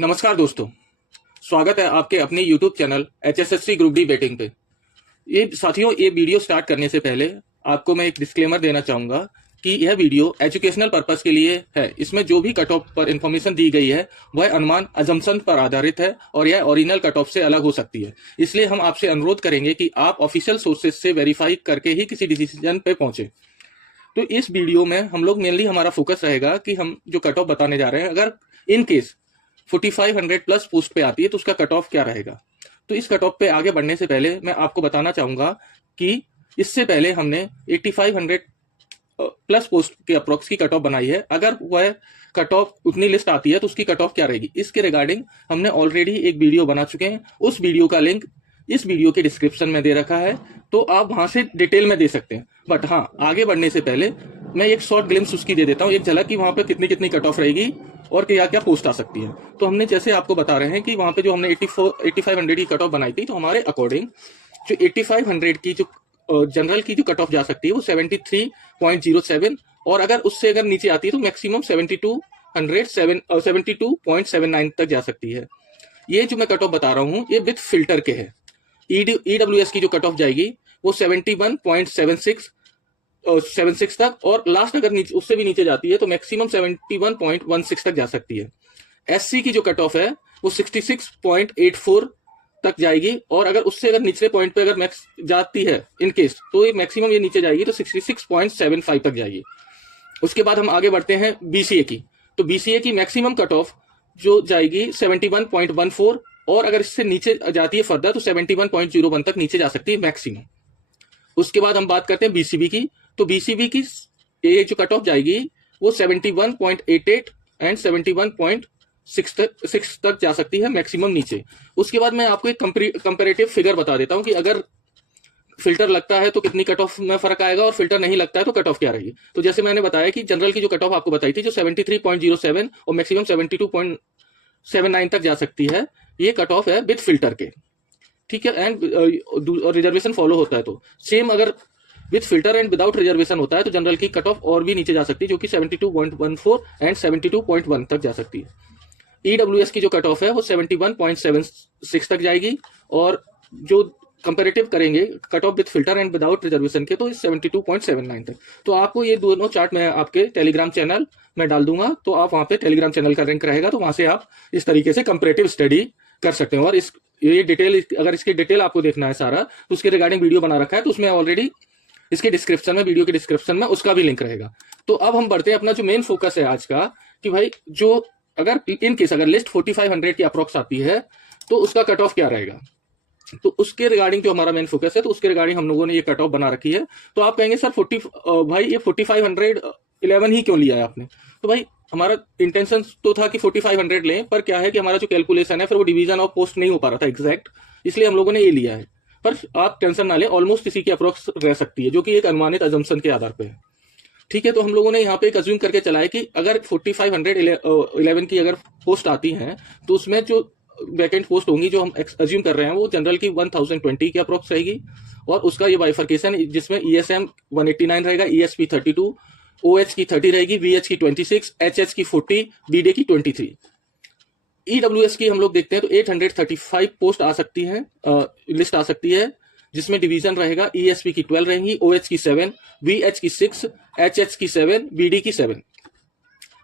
नमस्कार दोस्तों, स्वागत है आपके अपने YouTube channel HSSC group D betting पे। ये साथियों, ये वीडियो स्टार्ट करने से पहले आपको मैं एक डिस्क्लेमर देना चाहूंगा कि यह वीडियो एजुकेशनल पर्पस के लिए है। इसमें जो भी कट ऑफ पर इंफॉर्मेशन दी गई है वह अनुमान अजम्पशन पर आधारित है और यह ओरिजिनल कट ऑफ से अलग हो सकती है। इसलिए हम आपसे अनुरोध करेंगे कि आप ऑफिशियल सोर्सेज से वेरीफाई करके ही किसी डिसीजन पे पहुंचे। तो इस वीडियो में हम लोग मेनली हमारा फोकस रहेगा कि हम जो कट ऑफ बताने जा रहे हैं, अगर इन केस 4500 प्लस पोस्ट पे आती है तो उसका कट ऑफ क्या रहेगा। तो इस कट ऑफ पे आगे बढ़ने से पहले मैं आपको बताना चाहूंगा कि इससे पहले हमने 8500 प्लस पोस्ट के अप्रोक्स की कट ऑफ बनाई है। अगर वह कट ऑफ उतनी लिस्ट आती है तो उसकी कट ऑफ क्या रहेगी, इसके रिगार्डिंग हमने ऑलरेडी एक वीडियो बना चुके हैं। उस वीडियो का लिंक इस वीडियो के डिस्क्रिप्शन में दे रखा है, तो आप वहां से डिटेल में दे सकते हैं। बट हाँ, आगे बढ़ने से पहले मैं एक शॉर्ट ग्लिम्स उसकी दे देता हूँ, एक झलक की वहां पे कितनी कितनी कट ऑफ रहेगी और क्या क्या पोस्ट आ सकती है। तो हमने जैसे आपको बता रहे हैं कि वहां पे जो हमने 8500 की कट ऑफ बनाई थी, तो हमारे अकॉर्डिंग जो 8500 की जो जनरल की जो कट ऑफ जा सकती है वो 73.07, और अगर नीचे आती है तो मैक्सिमम 7279 तक जा सकती है। ये जो मैं कट ऑफ बता रहा हूँ ये विथ फिल्टर के है। ईडब्ल्यूएस की जो कट ऑफ जाएगी वो 71.76 तक, और लास्ट अगर नीचे उससे भी नीचे जाती है तो मैक्सिमम 71.16 तक जा सकती है। एससी की जो कट ऑफ है वो 66.84 तक जाएगी, और अगर निचले पॉइंट पे अगर मैक्स जाती है इन केस, तो ये मैक्सिमम ये नीचे जाएगी तो 66.75 तक जाएगी। उसके बाद हम आगे बढ़ते हैं बीसीए की। तो बीसीए की मैक्सिमम कट ऑफ जो जाएगी 71.14, और अगर इससे नीचे जाती है फर्दर तो 71.01 तक नीचे जा सकती है मैक्सिमम। उसके बाद हम बात करते हैं बीसीबी की। तो बीसीबी की ये जो कट ऑफ जाएगी वो 71.88 एंड 71.6 तक जा सकती है मैक्सिमम नीचे। उसके बाद मैं आपको एक कंपैरेटिव फिगर बता देता हूं कि अगर फिल्टर लगता है तो कितनी कट ऑफ में फर्क आएगा और फिल्टर नहीं लगता है तो कट ऑफ क्या रहेगी। तो जैसे मैंने बताया कि जनरल की जो कट ऑफ आपको बताई थी जो 73.07 और मैक्सिमम 72.79 तक जा सकती है, ये कट ऑफ है विद फिल्टर के, ठीक है। एंड रिजर्वेशन फॉलो होता है तो सेम, अगर with filter and without reservation होता है तो जनरल की कट ऑफ और भी नीचे जा सकती है, जो कि 72.14 एंड 72.1 तक जा सकती है। ईडब्ल्यूएस की जो कट ऑफ है वो 71.76 तक जाएगी, और जो कंपैरेटिव करेंगे cut off with filter and without reservation के तो 72.79 तक। तो आपको ये दोनों चार्ट मैं आपके टेलीग्राम चैनल में डाल दूंगा, तो आप वहां पे टेलीग्राम चैनल का लिंक रहेगा, तो वहां से आप इस तरीके से कंपैरेटिव स्टडी कर सकते हैं। और ये डिटेल, अगर इसकी डिटेल आपको देखना है सारा, तो उसके रिगार्डिंग वीडियो बना रखा है, तो उसमें ऑलरेडी इसके डिस्क्रिप्शन में, वीडियो के डिस्क्रिप्शन में उसका भी लिंक रहेगा। तो अब हम बढ़ते हैं, अपना जो मेन फोकस है आज का, कि भाई जो अगर इन केस अगर लिस्ट 4500 की अप्रोक्स आती है तो उसका कट ऑफ क्या रहेगा। तो उसके रिगार्डिंग जो हमारा मेन फोकस है, तो उसके रिगार्डिंग हम लोगों ने ये कट ऑफ बना रखी है। तो आप कहेंगे सर भाई ये 4511 ही क्यों लिया है आपने। तो भाई हमारा इंटेंशन तो था कि 4500 लें, पर क्या है कि हमारा जो कैलकुलेशन है फिर वो डिवीजन ऑफ पोस्ट नहीं हो पा रहा था एग्जैक्ट, इसलिए हम लोगों ने ये लिया है। पर आप टेंशन ना लें, ऑलमोस्ट इसी की अप्रोक्स रह सकती है, जो कि एक अनुमानित अजम्पशन के आधार पर है, ठीक है। तो हम लोगों ने यहाँ पे एक अज्यूम करके चला है कि अगर 4511 की अगर पोस्ट आती है तो उसमें जो वैकेंट पोस्ट होंगी जो हम अज्यूम कर रहे हैं वो जनरल की 1020 की अप्रोक्स रहेगी, और उसका ये बाइफर्केशन जिसमें ईएसएम 189 रहेगा, ईएसपी 32, ओएच की 30 रहेगी, वीएच की 26, एचएच की 40, बीडे की 23। ईडब्ल्यूएस की हम लोग देखते हैं तो 835 पोस्ट आ सकती है, लिस्ट आ सकती है, जिसमें डिवीजन रहेगा ईएसपी की 12 रहेंगी, ओएच की 7, वीएच की 6, एचएच की 7, बीडी की 7।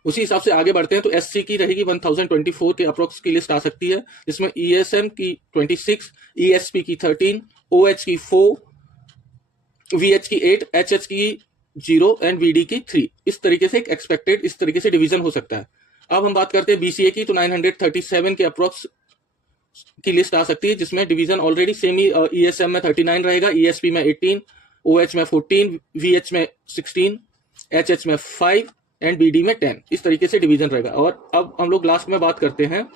उसी हिसाब से आगे बढ़ते हैं तो एससी की रहेगी 1024 के अप्रोक्स की लिस्ट आ सकती है, जिसमें ईएसएम की 26, ईएसपी की 13, ओएच की 4, वीएच की 8, एचएच की 0 एंड वीडी की 3। इस तरीके से एक एक्सपेक्टेड इस तरीके से डिवीजन हो सकता है। अब हम बात करते हैं बीसीए की, तो 937 के अप्रोक्स की लिस्ट आ सकती है, जिसमें डिवीजन ऑलरेडी सेम ही ईएसएम में 39 रहेगा, ईएसपी में 18, ओएच में 14, वीएच में 16, एचएच में 5 एंड बीडी में 10। इस तरीके से डिवीजन रहेगा। और अब हम लोग लास्ट में बात करते हैं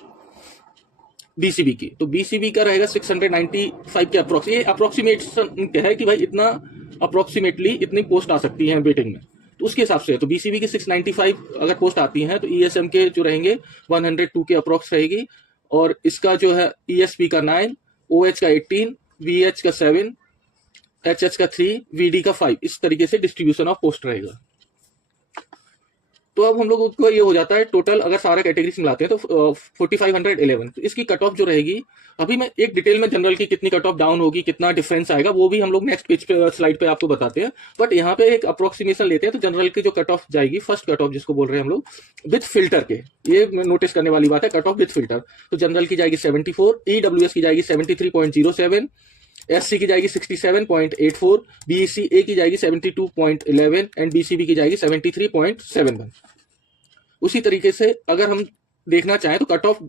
बीसीबी की। तो बीसीबी का रहेगा 695 के अप्रोक्स। ये अप्रोक्सीमेशन क्या है कि भाई इतना अप्रोक्सीमेटली इतनी पोस्ट आ सकती है वेटिंग में, तो उसके हिसाब से तो बीसीबी की 695 अगर पोस्ट आती हैं तो ईएसएम के जो रहेंगे 102 के अप्रोक्स रहेगी, और इसका जो है ईएसपी का 9, ओएच का 18, वीएच का 7, एचएच का 3, वीडी का 5। इस तरीके से डिस्ट्रीब्यूशन ऑफ पोस्ट रहेगा। तो अब हम लोग को ये हो जाता है टोटल, अगर सारा कैटेगरीज मिलाते हैं तो 4511। तो इसकी कट ऑफ जो रहेगी, अभी मैं एक डिटेल में जनरल की कितनी कट ऑफ डाउन होगी, कितना डिफरेंस आएगा, वो भी हम लोग नेक्स्ट पेज पे स्लाइड पे आपको बताते हैं। बट यहाँ पे एक अप्रोक्सीमेशन लेते हैं। तो जनरल की जो कट ऑफ जाएगी, फर्स्ट कट ऑफ जिसको बोल रहे हैं हम लोग विथ फिल्टर के, ये नोटिस करने वाली बात है, कट ऑफ विथ फिल्टर। तो जनरल की जाएगी 74, ईडब्ल्यूएस की जाएगी 73.07, एससी की जाएगी 67.84, बीसीए की जाएगी 72.11 एंड बीसीबी की जाएगी 73.71। उसी तरीके से अगर हम देखना चाहें तो कट ऑफ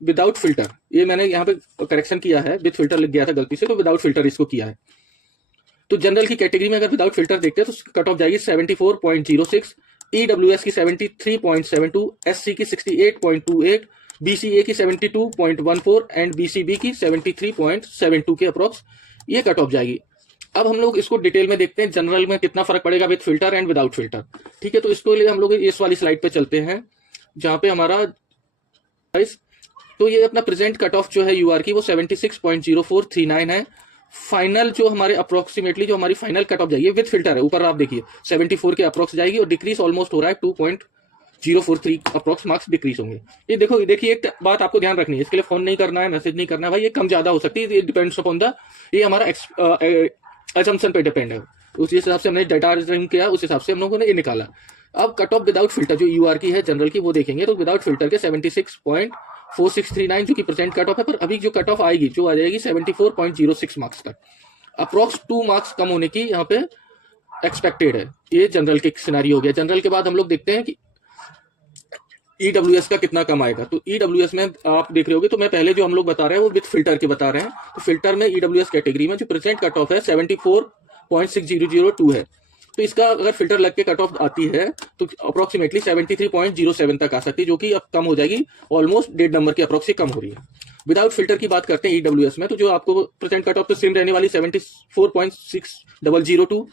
विदाउट फिल्टर, ये मैंने यहाँ पे करेक्शन किया है, विद फिल्टर लिख गया था गलती से, तो विदाउट फिल्टर इसको किया है। तो जनरल की कैटेगरी में अगर विदाउट फिल्टर देखते हैं तो कट ऑफ जाएगी 74.06, ईडब्ल्यूएस की 73.72, एससी की 68.28, बीसीए की 72.14 एंड बीसीबी की 73.72 के अप्रोक्स ये कट ऑफ जाएगी। अब हम लोग इसको डिटेल में देखते हैं जनरल में कितना फर्क पड़ेगा with filter and without filter. ठीक है, तो इसको लिए हम लोग इस वाली स्लाइड पे चलते हैं जहां पे हमारा, तो ये अपना प्रेजेंट कट ऑफ जो है यूआर की वो 76.0439 है। फाइनल जो हमारे अप्रोक्सीमेटली जो हमारी फाइनल कट ऑफ जाएगी विद फिल्टर है, ऊपर आप देखिए 74 के अप्रोक्स जाएगी और डिक्रीज ऑलमोस्ट हो रहा है 2.043 अप्रोक्स मार्क्स डिक्रीज होंगे। ये देखो, देखिए एक बात आपको ध्यान रखनी है, इसके लिए फोन नहीं करना है, मैसेज नहीं करना है भाई, ये कम ज्यादा हो सकती है, ये डिपेंड्स अपॉन द, ये हमारा असम्पशन पे डिपेंड है। उस हिसाब से हमने डाटा रिजर्व किया, उस हिसाब से हम लोगों ने ये निकाला। अब कट ऑफ विदाउट फिल्टर जो यूआर की है जनरल की वो देखेंगे तो विदाउट फिल्टर के 76.4639 जो कि प्रेजेंट कट ऑफ है, पर अभी जो कट ऑफ आएगी जो आ जाएगी 74.06 मार्क्स तक, अप्रोक्स 2 मार्क्स कम होने की यहाँ पे एक्सपेक्टेड है। ये जनरल के सिनेरियो हो गया। जनरल के बाद हम लोग देखते हैं कि ईडब्ल्यूएस का कितना कम आएगा। तो ईडब्ल्यूएस में आप देख रहे होगे, तो मैं पहले जो हम लोग बता रहे हैं वो विद फिल्टर के बता रहे हैं। तो फिल्टर में ईडब्ल्यूएस कैटेगरी में जो प्रेजेंट कट ऑफ है 74.6002 है। तो इसका अगर फिल्टर लग के कट ऑफ आती है तो अप्रोक्सीमेटली 73.07 तक आ सकती है, जो कि अब कम हो जाएगी, ऑलमोस्ट 1.5 नंबर के अप्रोक्स कम हो रही है। विदाउट फिल्टर की बात करते हैं ईडब्ल्यूएस में, तो जो आपको प्रेजेंट कट ऑफ तो सेम रहने वाली 74.6002,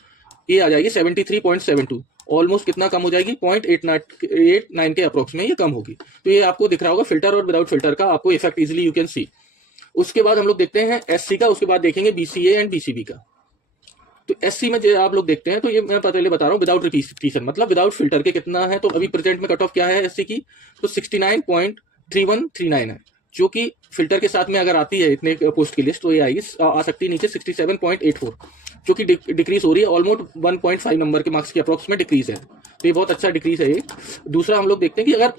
ये आ जाएगी 73.72, ऑलमोस्ट कितना कम हो जाएगी, 0.89 के अप्रोक्स में ये कम होगी। तो ये आपको दिख रहा होगा फिल्टर और विदाउट फिल्टर का आपको effect easily you can see. उसके बाद हम लोग देखते हैं एससी का, उसके बाद देखेंगे बीसीए एंड बीसीबी का। तो एससी में जो आप लोग देखते हैं, तो ये मैं पहले बता रहा हूँ विदाउट रिपीटिशन, मतलब विदाउट फिल्टर के कितना है। तो अभी प्रेजेंट में कट ऑफ क्या है एससी की, तो 69.3139 है, जो कि फिल्टर के साथ में अगर आती है इतने पोस्ट की लिस्ट तो ये आएगी, आ सकती है नीचे 67.84, जो कि डिक्रीज हो रही है, ऑलमोस्ट 1.5 नंबर के मार्क्स की अप्रोक्स में डिक्रीज है। तो ये बहुत अच्छा डिक्रीज है ये। दूसरा हम लोग देखते हैं कि अगर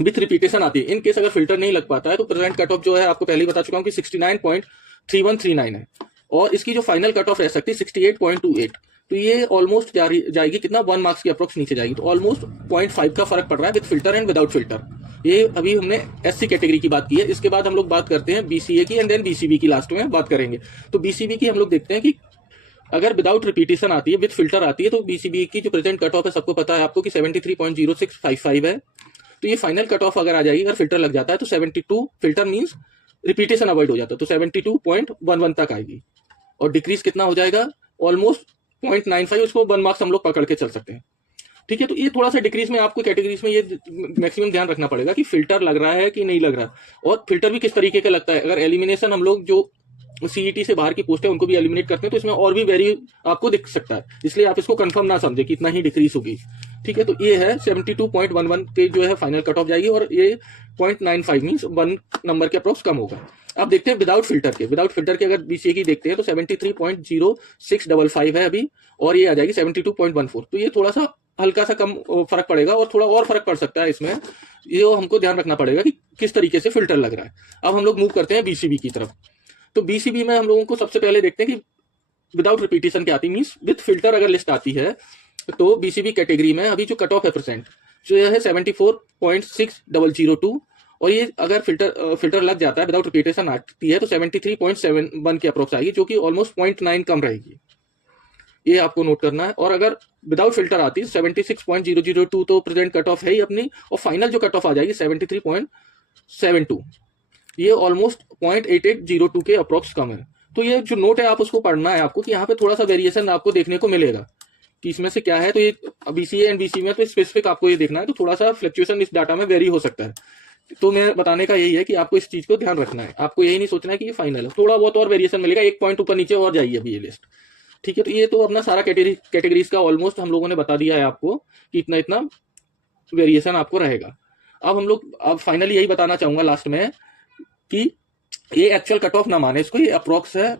विथ रिपीटेशन आती है, इन केस अगर फिल्टर नहीं लग पाता है, तो प्रेजेंट कट ऑफ जो है आपको पहले ही बता चुका हूँ कि 69.3139 है, और इसकी जो फाइनल कट ऑफ रह सकती है 68.28। तो ये ऑलमोस्ट जाएगी कितना, 1 मार्क्स की अप्रोक्स नीचे जाएगी। तो ऑलमोस्ट 0.5 का फर्क पड़ रहा है with filter and without filter. ये अभी हमने एससी कैटेगरी की बात की है। इसके बाद हम लोग बात करते हैं बीसीए की एंड देन बीसीबी की लास्ट में बात करेंगे। तो बीसीबी की हम लोग देखते हैं कि अगर विदाउट रिपीटेशन आती है, विद फिल्टर आती है, तो बीसीबी की जो प्रेजेंट कट ऑफ है सबको पता है आपको कि 73.0655 है। तो ये फाइनल कट ऑफ अगर आ जाएगी, अगर फिल्टर लग जाता है तो 72, फिल्टर मींस रिपीटेशन अवॉइड हो जाता है, तो 72.11 तक आएगी, और डिक्रीज कितना हो जाएगा, ऑलमोस्ट 0.95, उसको 1 मार्क्स हम लोग पकड़ के चल सकते हैं। ठीक है, तो ये थोड़ा सा डिक्रीज में आपको कैटेगरीज में ये मैक्सिमम ध्यान रखना पड़ेगा कि फिल्टर लग रहा है कि नहीं लग रहा, और फिल्टर भी किस तरीके का लगता है। अगर एलिमिनेशन हम लोग जो सीईटी से बाहर की पोस्ट है उनको भी एलिमिनेट करते हैं, तो इसमें और भी वेरी आपको दिख सकता है, इसलिए आप इसको कंफर्म ना समझे कि इतना ही डिक्रीज होगी। ठीक है, तो ये है 72.11 के जो है फाइनल कट ऑफ जाएगी, और ये 0.95 मींस 1 नंबर के अप्रोक्स कम होगा। अब देखते हैं विदाउट फिल्टर के। विदाउट फिल्टर के अगर बीसीए की देखते हैं तो 73.0655 है अभी, और ये आ जाएगी 72.14। तो ये थोड़ा सा हल्का सा कम फर्क पड़ेगा, और थोड़ा और फर्क पड़ सकता है इसमें, ये हमको ध्यान रखना पड़ेगा कि किस तरीके से फिल्टर लग रहा है। अब हम लोग मूव करते हैं बीसीबी की तरफ। तो बीसीबी में हम लोगों को सबसे पहले देखते हैं कि विदाउट रिपीटेशन क्या आती है, मींस विद फिल्टर अगर लिस्ट आती है, तो बीसीबी कैटेगरी में अभी जो कट ऑफ है परसेंट जो है 74.6002, और ये अगर फिल्टर लग जाता है, विदाउट रिपीटेशन आती है, तो 73.71 के अप्रोक्स आएगी, जो कि ऑलमोस्ट 0.9 कम रहेगी। ये आपको नोट करना है। और अगर विदाउट फिल्टर आती है 76.002, तो प्रेजेंट कट ऑफ है ही अपनी, और फाइनल जो कट ऑफ आ जाएगी 73.72, ये ऑलमोस्ट 0.8802 के अप्रोक्स कम है। तो ये जो नोट है आप उसको पढ़ना है आपको, कि यहाँ पे थोड़ा सा वेरिएशन आपको देखने को मिलेगा कि इसमें से क्या है। तो ये बीसीए एंड बीसी में तो स्पेसिफिक आपको ये देखना है, तो थोड़ा सा फ्लक्चुएशन इस डाटा में वेरी हो सकता है। तो मैं बताने का यही है कि आपको इस चीज को ध्यान रखना है, आपको यही नहीं सोचना है कि ये फाइनल है, थोड़ा बहुत और वेरिएशन मिलेगा, 1 पॉइंट ऊपर नीचे और जाइए अभी ये लिस्ट। ठीक है, तो ये तो अपना सारा कैटेगरीज का ऑलमोस्ट हम लोगों ने बता दिया है आपको कि इतना इतना वेरिएशन आपको रहेगा। अब फाइनली यही बताना चाहूंगा लास्ट में कि ये एक्चुअल कट ऑफ ना माने इसको, ये अप्रोक्स है,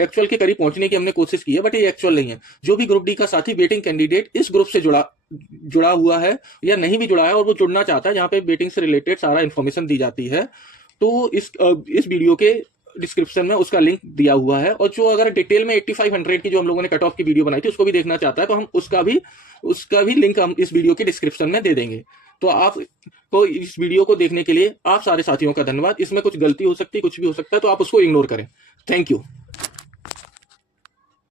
एक्चुअल के करीब पहुंचने की हमने कोशिश की है, बट ये एक्चुअल नहीं है। जो भी ग्रुप डी का साथी वेटिंग कैंडिडेट इस ग्रुप से जुड़ा हुआ है या नहीं भी जुड़ा है और वो जुड़ना चाहता है, जहां पे वेटिंग से रिलेटेड सारा इन्फॉर्मेशन दी जाती है, तो इस वीडियो के डिस्क्रिप्शन में उसका लिंक दिया हुआ है। और जो अगर डिटेल में 8500 की जो हम लोगों ने कट ऑफ की वीडियो बनाई थी उसको भी देखना चाहता है, तो हम उसका भी लिंक हम इस वीडियो के डिस्क्रिप्शन में दे देंगे। तो आपको इस वीडियो को देखने के लिए आप सारे साथियों का धन्यवाद। इसमें कुछ गलती हो सकती है, कुछ भी हो सकता है, तो आप उसको इग्नोर करें। Thank you.